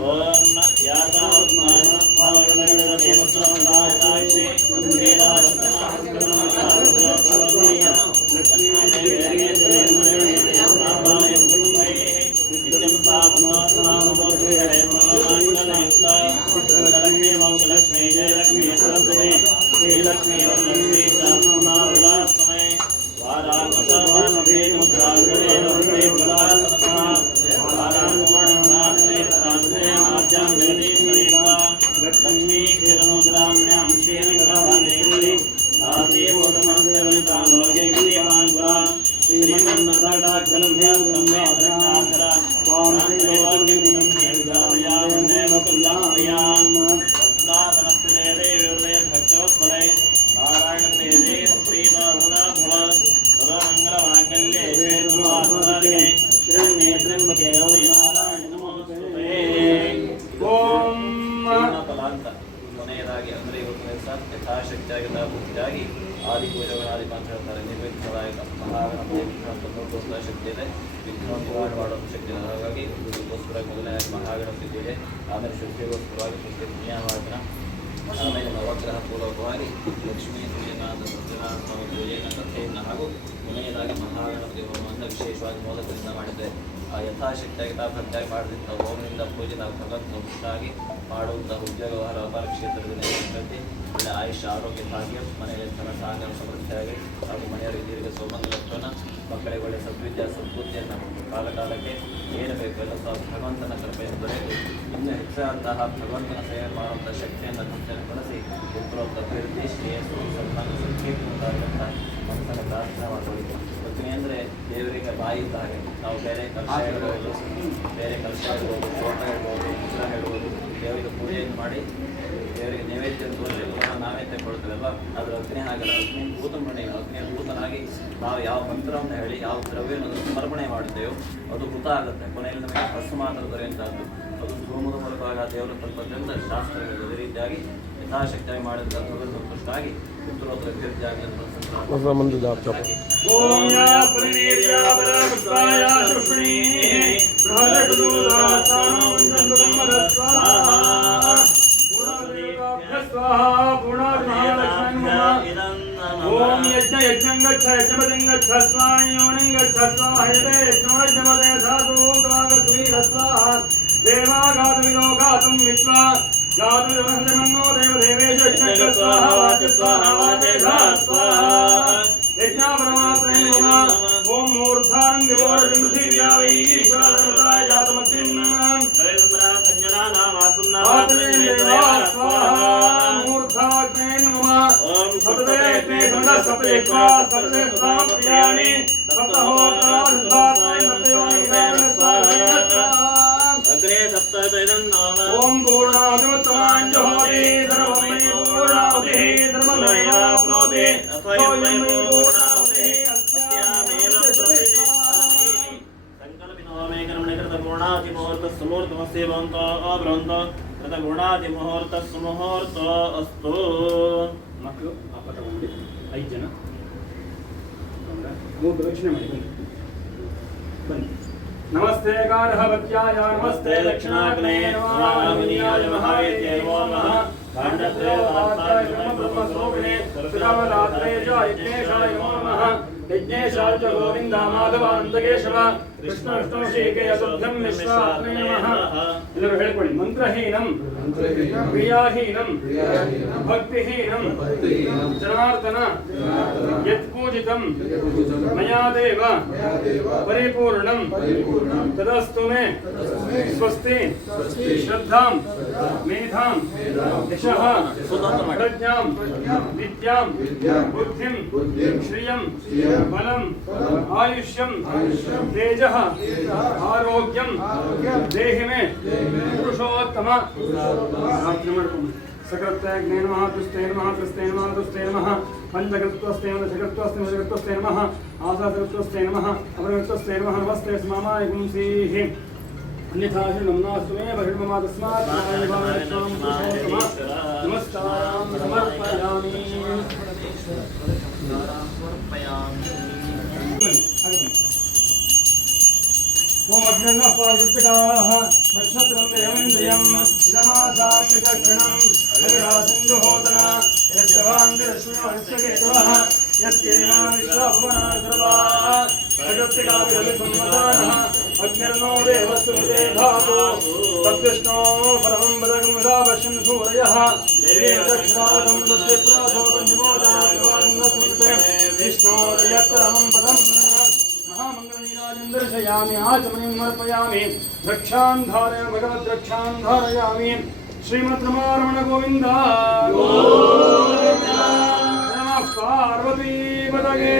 ओम लक्ष्मी क्षीरमुद्राम्यां श्रीरङ्गधामेश्वरी आसीवोदमन्त्रवनितालोके क्रियमाङ्गुरा श्रीमन्नदाक्षलभ्यां स्वामदेवाक्यं कुल्लाभ्यां तस्मादनस्ते देवे भक्तोत्पलै नारायण देवे श्रीवरदा भव सर्वमङ्गलमाङ्गल्ये श्रीर्वासदादिके शरण्ये त्र्यम्बके गौरी नारायण नमोस्तुते ओम ಕೊನೆಯದಾಗಿ ಅಂದರೆ ಇವತ್ತು ದಿವಸ ಯಥಾಶಕ್ತಿಯಾಗಿ ಪೂಜೆಯಾಗಿ ಆದಿ ಪೂಜೆಗಳಾದಿ ಮಾತಾಡ್ತಾರೆ ನಿರ್ವಿಘ್ನದಾಯಕ ಮಹಾಗಣಪತಿ ವಿಘ್ನ ಶಕ್ತಿ ಇದೆ ವಿಘ್ನ ನಿವಾರಣೆ ಮಾಡುವ ಶಕ್ತಿ ಇದೆ. ಹಾಗಾಗಿ ಇದಕ್ಕೋಸ್ಕರ ಮೊದಲನೇ ಮಹಾಗಣಪತಿ ಪೂಜೆ, ಆಮೇಲೆ ಶುದ್ಧಿಗೋಸ್ಕರವಾಗಿ ಶುದ್ಧಿ ಪುಣ್ಯವಾದನ, ಆಮೇಲೆ ನವಗ್ರಹ ಪೂರ್ವಕವಾಗಿ ಲಕ್ಷ್ಮೀ ಸೂರ್ಯನಾಥ ಸತ್ಯನಾರಾಯಣ ಸ್ವಾಮಿ ಪೂಜೆಯನ್ನು ಕಥೆಯನ್ನು ಹಾಗೂ ಕೊನೆಯದಾಗಿ ಮಹಾಗಣಪತಿ ಹೋಮವನ್ನು ವಿಶೇಷವಾಗಿ ಮೋದಕದಿಂದ ಮಾಡಿದ್ದೇವೆ. ಯಥಾಶಕ್ತಿಯಾಗಿ ಭಕ್ತಿಯಾಗಿ ಮಾಡಿದಂಥ ಹೋಮದಿಂದ ಪೂಜೆ ನಾವು ಭಗವಂತನಾಗಿ ಮಾಡುವಂಥ ಉದ್ಯೋಗ ವ್ಯವಹಾರ ವ್ಯಾಪಾರ ಕ್ಷೇತ್ರದಲ್ಲಿ ಒಳ್ಳೆ ಆಯುಷ್ಯ ಆರೋಗ್ಯ ಭಾಗ್ಯ, ಮನೆಯಲ್ಲಿ ಧನ ಸಾಗರ ಸಮೃದ್ಧಿಯಾಗಿ ಹಾಗೂ ಮನೆಯವರಿಗೆ ದೀರ್ಘ ಸೌಮಂಗಲತ್ವನ, ಮಕ್ಕಳಿಗೆ ಒಳ್ಳೆಯ ಸದ್ವಿದ್ಯಾ ಸದ್ಬುದ್ಧಿಯನ್ನು ಕಾಲಕಾಲಕ್ಕೆ ಏನು ಬೇಕು ಎಲ್ಲ ಸಹ ಭಗವಂತನ ಕೃಪೆಯನ್ನು ದೊರೆತು ಇನ್ನೂ ಹೆಚ್ಚಾದಂತಹ ಭಗವಂತನ ಸೇವೆ ಮಾಡುವಂಥ ಶಕ್ತಿಯನ್ನು ಬಳಸಿ ಪುತ್ರೋಕ್ತ ಅಭಿವೃದ್ಧಿ ಶ್ರೇಯಸ್ಸು ಸಂತಾನ ಸಂಕೀರ್ಣವಾದಂಥ ಮನಸ್ಸನ್ನು ಪ್ರಾರ್ಥನೆ ಮಾಡಬೇಕು. ಪ್ರತಿಮೆ ಅಂದರೆ ದೇವರಿಗೆ ಬಾಯಿ ಇದ್ದ ಹಾಗೆ ನಾವು ಬೇರೆ ಕಲಶ ಹೇಳ್ಬೋದು, ಫೋಟೋ ಹೇಳ್ಬೋದು, ಚಿತ್ರ ಹೇಳ್ಬೋದು, ದೇವರಿಗೆ ಪೂಜೆಯನ್ನು ಮಾಡಿ ದೇವರಿಗೆ ನೈವೇದ್ಯ ತೋರಿಸಿ ನಾವೇದ್ಯ ಕೊಡ್ತೇವಲ್ಲ, ಅದರ ಅಗ್ನಿ ಆಗಲ್ಲ. ಅಗ್ನಿ ಭೂತಮಣಿ, ಅಗ್ನಿಯ ಭೂತನಾಗಿ ನಾವು ಯಾವ ಮಂತ್ರವನ್ನು ಹೇಳಿ ಯಾವ ದ್ರವ್ಯವನ್ನು ಸಮರ್ಪಣೆ ಮಾಡುತ್ತೇವೋ ಅದು ಭೂತ ಆಗುತ್ತೆ. ಕೊನೆಯಲ್ಲಿ ನಮಗೆ ಹಸು ಮಾತ್ರ ದೊರೆಯುವಂಥದ್ದು ಅದು ಧೂಮದ ಮೂಲಕವಾಗ ದೇವರ ತಲುಪದ್ರಿಂದ ಶಾಸ್ತ್ರಗಳು ಅದೇ ರೀತಿಯಾಗಿ ಯಥಾಶಕ್ತಿಯಾಗಿ ಮಾಡಿದಂಥ ಸಂತುಷ್ಟಾಗಿ ಪುತ್ರೋತ್ತರ ಅಭಿವೃದ್ಧಿಯಾಗಿ ओम यज्ञ यज्ञं गच्छ यज्ञपतिं गच्छ स्वायोनिं गच्छ स्वाहेते यज्ञोज्ञपते साधु कागस्वी स्वाहा देवागातुमिनो गातुं विश्वा गातुमिनो देव देवेश यज्ञं स्वाहा वाच स्वाहा वाचेधा स्वाहा यज्ञापरमात्रे नमः ओम मूर्धानं विवोरं पृथिव्या ईश्वराय जातमग्निं त्रयसम्रा संजनानामासुन्ना स्वाहा मूर्धाग्ने नमः ओम सप्तदेवते सप्तदेवा सप्तदेवा प्रियाणि सप्तहोत्रा स्वाहा अग्रे सप्तदैनं नमः ओम पूर्णाहुतिमुत्तमाञ्जहोति सर्वमय पूर्णाहुतिः सर्वमया प्रोति अथयं पूर्णाहुतिः अस्यामेव प्रतिष्ठामि संकल्पिनो मे कर्मणे कृतपूर्णाहुति मुहूर्तः सुमुहूर्तमस्य भवन्तो अभ्रवन्तो कृतपूर्णाहुति सुमुहूर्तो अस्तु. ಮಕ್ಕಳು ಅಪ್ಪ ತಗೊಂಡು 5 ಜನ 3 ಪ್ರದಕ್ಷಿಣೆ ಮಾಡಿ ಬನ್ನಿ. ನಮಸ್ತೆ ಗಾಢಭತ್ಯಾಯ ನಮಸ್ತೆ ದಕ್ಷಿಣಾಗ್ನೇ ನಮಃ ವಿನಿಯಾಯ ಮಹಾವೇದ್ಯಾಯ ನಮಃ ಕಾಂಡತ್ರಯವಾತಾಯ ಬ್ರಹ್ಮಸ್ವರೂಪಿಣೇ ಸುರಾಮರಾತ್ರೇ ಚ ಯಜ್ಞೇಶಾಯ ನಮಃ ಯಜ್ಞೇಶಾಯ ಚ ಗೋವಿಂದ ಮಾಧವ ಅನಂತಕೇಶವ ಕೃಷ್ಣ ವಿಷ್ಣು ಶ್ರೀಕೇಯ ಸುಬ್ರಹ್ಮ ವಿಶ್ವಾತ್ಮೇ ನಮಃ. ಎಲ್ಲರೂ ಹೇಳ್ಕೊಳ್ಳಿ. ಮಂತ್ರಹೀನಂ ಕ್ರಿಯಾಹೀನಂ ಭಕ್ತಿಹೀನಂ ಜನಾರ್ದನ ಯತ್ಪೂಜಿತಂ ಮಯಾ ದೇವ ಪರಿಪೂರ್ಣಂ ತದಸ್ತು ಮೇ ಸ್ವಸ್ತಿ ಶ್ರದ್ಧಾಂ ಮೇಧಾಂ ಯಶಃ ಪ್ರಜ್ಞಾಂ ವಿದ್ಯಾಂ ಬುದ್ಧಿಂ ಶ್ರಿಯಂ ಬಲಂ ಆಯುಷ್ಯಂ ತೇಜಃ ಆರೋಗ್ಯಂ ದೇಹಿ ಮೇ ಪುರುಷೋತ್ತಮ. सकलत्याग्ने नमः तुस्ते नमः तुस्ते नमः तुस्ते नमः पंचकृत्वस्ते नमः जगत्वस्ते नमः जगत्वस्ते नमः आसाकृत्वस्ते नमः अपरकृत्वस्ते नमः नमस्ते स्मामाय गुंसीः अन्यथा नमनास्तु मे बहिर्मम तस्मात् नमस्कारं समर्पयामि. ओम अग्निर्नः पादृष्टिकाः नक्षत्रं देवेन्द्रियं इदमासान्निदक्षिणं हरिरासञ्जुहोतना यश्चवान्तिरश्मिवहस्यकेतवः यत्येना विश्वभुवनानि सर्वाः प्रकृतिकाविरविसंवदानः अग्निर्नो देवस्तु विदेधातु तद्विष्णो परमं पदकं यदा पश्यन् सूरयः देवे दक्षिणावतं तद्विप्रासोपनिमोदात्वान्नसुन्ते विष्णोर्यत्तरमं पदम् महामङ्गलनीराजं दर्शयामि आचमनीं समर्पयामि रक्षान् धारय भगवद्रक्षान् धारयामि श्रीमद्रमारमण गोविन्द नमः पार्वती पदगे